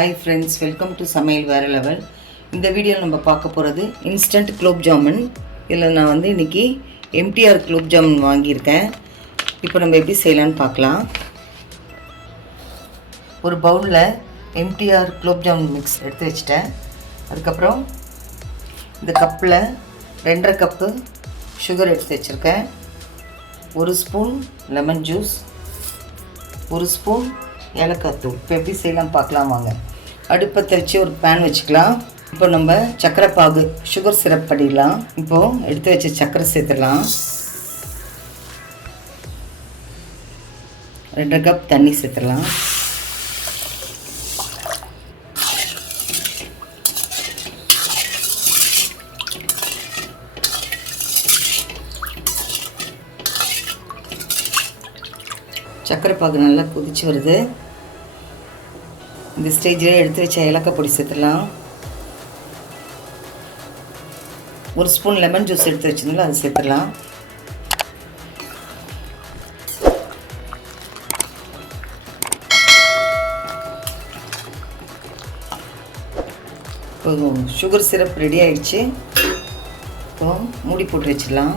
Hi friends, welcome to Samayal Vera Level. இந்த வீடியோல நம்ம பார்க்க போறது இன்ஸ்டன்ட் குலோப் ஜாமுன். இதுல நான் வந்து இன்னைக்கு MTR குலோப் ஜாமுன் வாங்கி இருக்கேன். இப்போ நம்ம எப்படி செய்யலாம்னு பார்க்கலாம். ஒரு பவுல்ல MTR குலோப் ஜாமுன் மிக்ஸ் எடுத்து வச்சிட்டேன். அதுக்கு அப்புறம் இந்த கப்ல 2.5 கப் சுகர் எடுத்து வச்சிருக்கேன். 1 ஸ்பூன் லெமன் ஜூஸ், 1 ஸ்பூன் ஏலக்காய் தூள். இப்போ எப்படி செய்யலாம் பார்க்கலாம் வாங்க. அடுப்பத்தை வச்சு ஒரு பேன் வச்சுக்கலாம். இப்போ நம்ம சர்க்கரை பாகு சுகர் சிரப் பண்ணிடலாம். இப்போது எடுத்து வச்ச சர்க்கரை சேர்த்துடலாம். 2.5 கப் தண்ணி சேர்த்துடலாம். சர்க்கரை பாகு நல்லா கொதிச்சு வருது. இந்த ஸ்டேஜில் எடுத்து வச்ச ஏலக்காய் பொடி சேர்த்துடலாம். 1 ஸ்பூன் லெமன் ஜூஸ் எடுத்து வச்சிருந்தோம்ல அதை சேர்த்துடலாம். இப்போ சுகர் சிரப் ரெடி ஆகிடுச்சு. இப்போ மூடி போட்டு வச்சிடலாம்.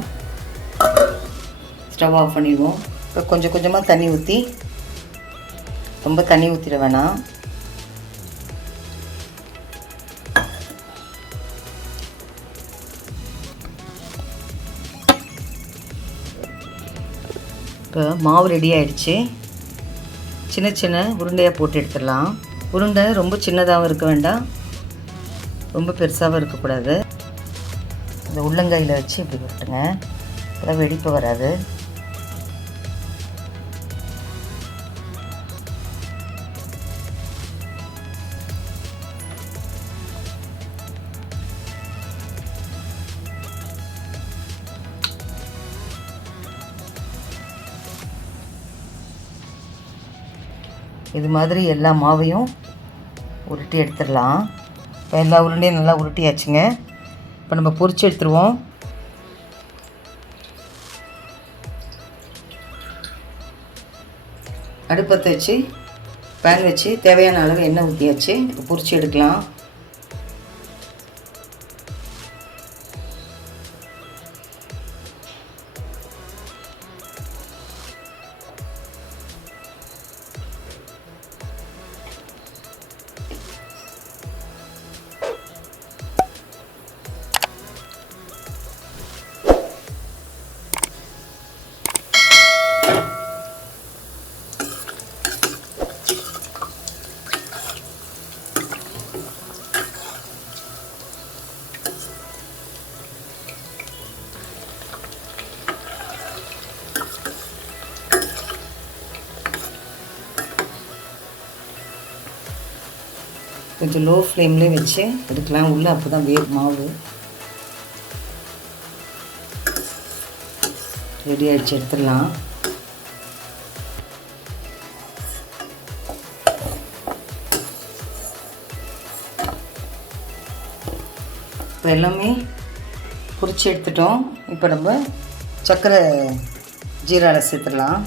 ஸ்டவ் ஆஃப் பண்ணிடுவோம். இப்போ கொஞ்சம் கொஞ்சமாக தண்ணி ஊற்றி, ரொம்ப தண்ணி ஊற்றிட வேணாம். இப்போ மாவு ரெடி ஆகிடுச்சு. சின்ன சின்ன உருண்டையாக போட்டு எடுத்துடலாம். உருண்டை ரொம்ப சின்னதாகவும் இருக்க வேண்டாம், ரொம்ப பெருசாகவும் இருக்கக்கூடாது. இந்த உள்ளங்கையில் வச்சு இப்படி விட்டுங்க, அப்புறம் வெடிப்பு வராது. இது மாதிரி எல்லா மாவையும் உருட்டி எடுத்துடலாம். இப்போ எல்லா உருண்டையும் நல்லா உருட்டியாச்சுங்க. இப்போ நம்ம பொரிச்சு எடுத்துருவோம். அடுப்பத்தை வச்சு பேன் வச்சு தேவையான அளவு எண்ணெய் ஊற்றியாச்சு. இப்போ பொரிச்சு எடுக்கலாம். கொஞ்சம் லோ ஃப்ளேம்லேயே வச்சு எடுக்கலாம். உள்ளே அப்போ தான் மாவு ரெடி ஆகிடுச்சு. எடுத்துடலாம். இப்போ எல்லாமே பொரிச்சு எடுத்துட்டோம். இப்போ நம்ம சர்க்கரை ஜீராவில் சேர்த்துடலாம்.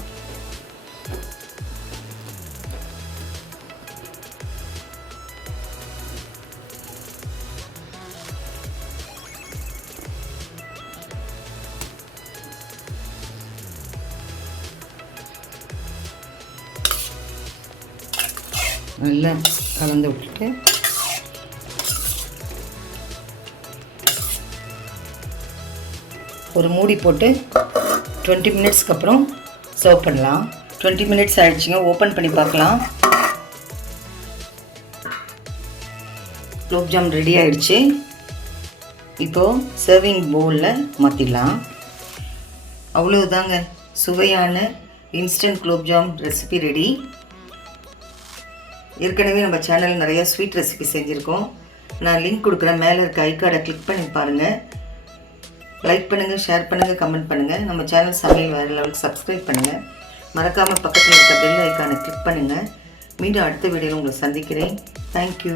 நல்லா கலந்து விட்டுட்டு ஒரு மூடி போட்டு 20 மினிட்ஸ்க்கு அப்புறம் சர்வ் பண்ணலாம். 20 மினிட்ஸ் ஆகிடுச்சிங்க. ஓப்பன் பண்ணி பார்க்கலாம். குலோப் ஜாமுன் ரெடி ஆகிடுச்சு. இப்போது சர்விங் பவுலில் மாற்றிடலாம். அவ்வளோதாங்க, சுவையான instant gulab jamun recipe ready. ஏற்கனவே நம்ம சேனலில் நிறைய ஸ்வீட் ரெசிபி செஞ்சுருக்கோம். நான் லிங்க் கொடுக்குறேன். மேலே இருக்க ஐகார்டை கிளிக் பண்ணி பாருங்கள். லைக் பண்ணுங்கள், ஷேர் பண்ணுங்கள், கமெண்ட் பண்ணுங்கள். நம்ம சேனல் சமையல் வேறு லெவலுக்கு சப்ஸ்கிரைப் பண்ணுங்கள். மறக்காமல் பக்கத்தில் இருக்க பெல் ஐக்கானை கிளிக் பண்ணுங்கள். மீண்டும் அடுத்த வீடியோவில் உங்களை சந்திக்கிறேன். தேங்க்யூ.